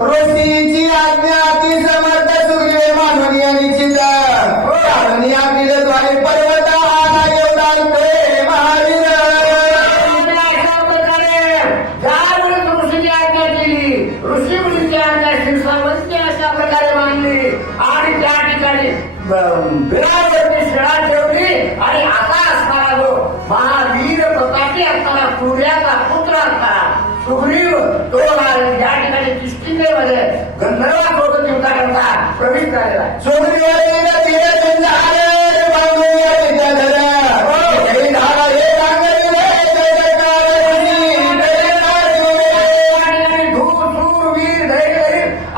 ऋषीची आज्ञा अति समर्थ सुग्रीव मानून यांनी चिंतन काढून आपल्याद्वारे पर्वत आला एवढा ते महावीर. अशा प्रकारे ज्यावेळेस ऋषीची आज्ञा केली, ऋषी मुलीची आज्ञा शिरसावरती अशा प्रकारे मानली आणि त्या ठिकाणी बिरावरती शिळा ठेवली आणि आता असणारा जो महावीर प्रतापी असणारा सूर्याचा पुत्र असणारा सुग्रीव तो या ठिकाणी किष्किंधेमध्ये गंधर्वासोबत युद्धाकरता प्रवेश झालेला आहे. सुग्रीवाला तिने तुझा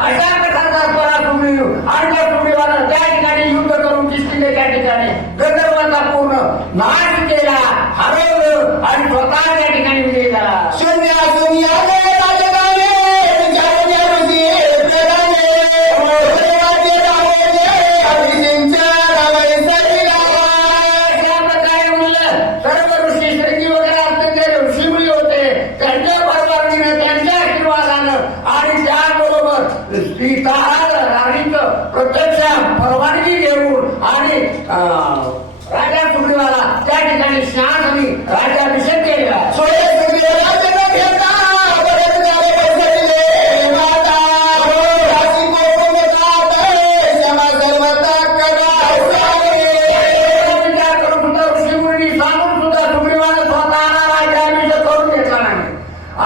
अशा प्रकारचा स्वरा सुग्रीव आणि त्या सुग्रीवाला त्या ठिकाणी युद्ध करून किष्किंधेच्या ठिकाणी गंधर्वाचा पूर्ण नाश केला, हरवलं आणि स्वतः त्या ठिकाणी विजयी झाला. शून्य असून यावे राजगाने विचारल्या ऋषी प्रधाने राज्य रावले अभिषेकच्या रावळे सरीला. अशा प्रकारे म्हणलं सर्व ऋषी श्रेणी वगैरे असलेले ऋषी मुली होते, त्यांच्या परवानगीनं त्यांच्या आशीर्वादानं आणि त्याचबरोबर सीता राणीचं प्रत्यक्ष परवानगी घेऊन आणि राजा सुग्रीवाला त्या ठिकाणी शांत राज्याभिषेक केला. सोये सुग्रीवाला जन्म घेता बरेच गावे बसले माता राशी कोकण जाते क्षमा सर्वता करा विचार करून सुद्धा ऋषी मुनी सांगून सुद्धा सुग्रीवाला स्वतःला राज्याभिषेक करून घेतला नाही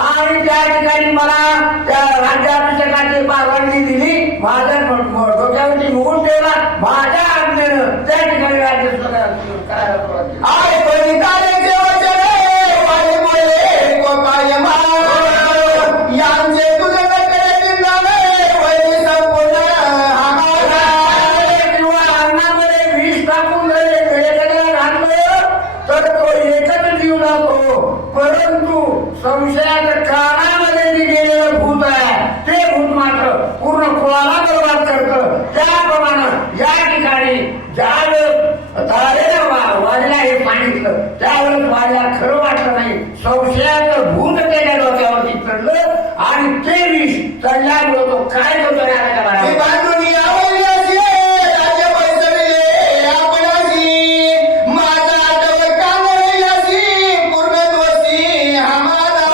आणि त्या ठिकाणी मला त्या राज्याभिषेकाची परवानगी दिली, माझ्या डोक्यावरती मुकुट ठेवला, माझ्या आज्ञेनं त्या ठिकाणी राज्य करायला सुरुवात केली. आय परितारेचे वचने वाले बोले गोपाय मान यांचे तुझे नकरे चिंताने वैरी संपूर्ण आम्हाला किंवा अन्नामध्ये विष टाकून जरी वेदना घातलं तर तो एकच जीव जातो, परंतु संशयाच्या कानामध्ये जे गेलेलं भूत आहे ते भूत मात्र पूर्ण कुळाला बरबाद करतं. त्याप्रमाणे या ठिकाणी ज्यावेळेस तारेनं वाजला हे सांगितलं त्यावेळेस वाजला खरं वाटलं नाही, संशयाचं भूत त्याच्या डोक्यावरती चढलं आणि ते विष चढल्यामुळे तो काय करतो ही बांधून यावं याची राज्य पैसले आपणाशी माझा आठवण कांदळी याची पूर्ण दोषी आम्हाला.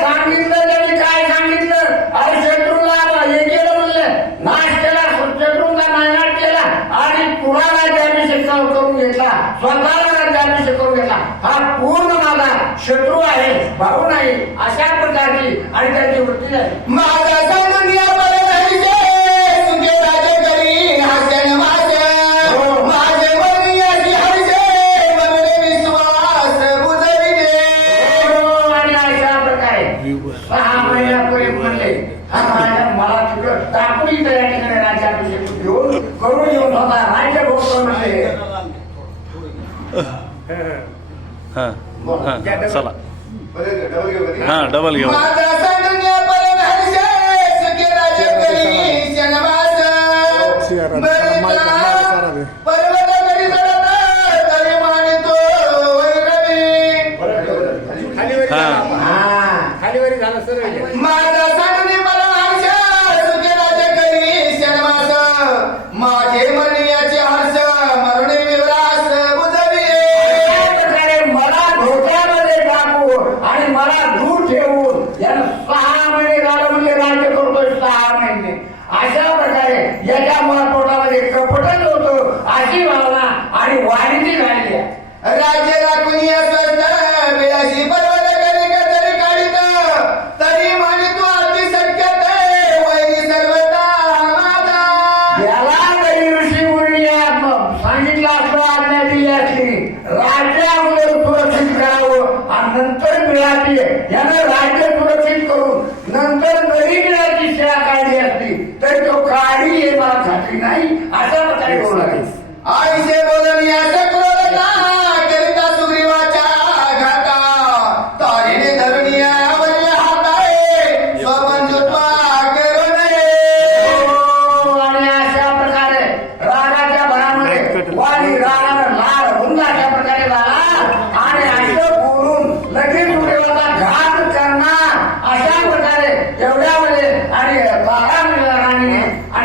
सांगितलं त्यांनी काय सांगितलं, अरे शत्रूला हे केलं म्हणलं, नाश केला, शत्रूंचा नायनाट केला आणि तुला राज्याभिषेक करून घेतला, स्वतःला राज्याभिषेक करून घेतला. हा पूर्ण माझा शत्रू आहे, भाऊ नाही, अशा प्रकारची आणि त्याची वृत्ती आहे. माझा सांगून या परधारीचे तुझे राजे करी हास्यन माझ्या माझे मन याची हरसे मनने विश्वास बुजविले. आणि अशा प्रकारे 6 महिन्यापूर्वी म्हणले मला तिकडं टाकून इथं या ठिकाणी राज्याभिषेक घेऊन करून येऊन होता राज्य भोग म्हणले. चला डबल घेऊ. माझा सांगून या परधारीचे तुझे राजे करी शनवास पर्वत करी चढत तरी मानितो वैरवी. खालीवरी झालं सर. माझा सांगून परधारीचे तुझे राजे करी शनवास माझे मन याचे हर्ष मरुणी विवरास बुजविले. मला धोक्यामध्ये टाकून आणि मला दूर ठेवून यानं 6 महिने झालं म्हणजे राज्य करतोय 6 महिने. अशा प्रकारे याच्या पोटामध्ये कपटच होतं अशी भावना आणि वाढीची झालेली आहे. राज्य राखून या स्वस्त बिळाशी पर्वत करी तरी काढित तरी मानितो अति शक्यत वैरी सर्वता माझा. याला काही ऋषी मुनी सांगितलं असं आज्ञा दिली असली राज्य अगोदर सुरक्षित करावं आणि नंतर मिळाची यानं राज्य सुरक्षित करून नंतर नवी मिळाची सेवा काढली असती तर तो काढी हे मला खात्री नाही, अशा प्रकारे करू लागेल. आईचे बोलून या सक्रोधता करिता सुग्रीवाच्या घाता तारीने धरून या वल्ल्या हाताळे स्वबंधुत्वा करू नये. आणि अशा प्रकारे रागाच्या भरामध्ये वाली रागानं लाल होऊन अशा प्रकारे झाला आणि असं बोलून लगेच सुग्रीवाचा घात करणार अशा प्रकारे एवढ्यामध्ये आणि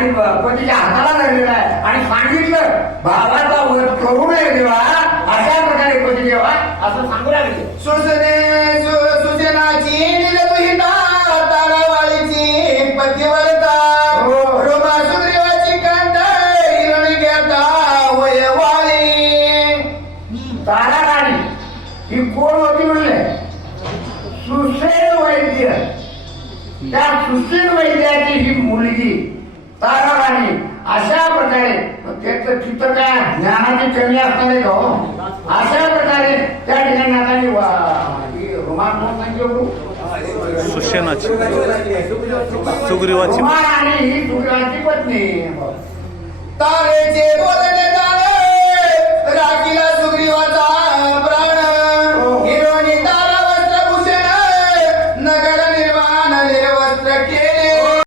आणि पतीच्या हाताला धरलेला आहे आणि सांगितलं भावाचा वध करू नये देवा, अशा प्रकारे पती देवा असं सांगू लागले. सुजनाची निलदुहिता तारावाळीची पतिव्रता हो. रोमा सुग्रीवाची कांत हिरण घेता वयवाळी. तारा राणी ही कोण होती म्हणले? सुसेन वैद्य. त्या सुसेन वैद्याची ही मुलगी तारा राणी. अशा प्रकारे त्याचं तिथं काय ज्ञानाची कमी असणार आहे का हो? अशा प्रकारे त्या ठिकाणी आता रुमान कोण सांगितलं? सुशेनाची सुग्रीवाची रुमान आणि ही सुग्रीवाची पत्नी. तारेचे बोलणे तारे राखीला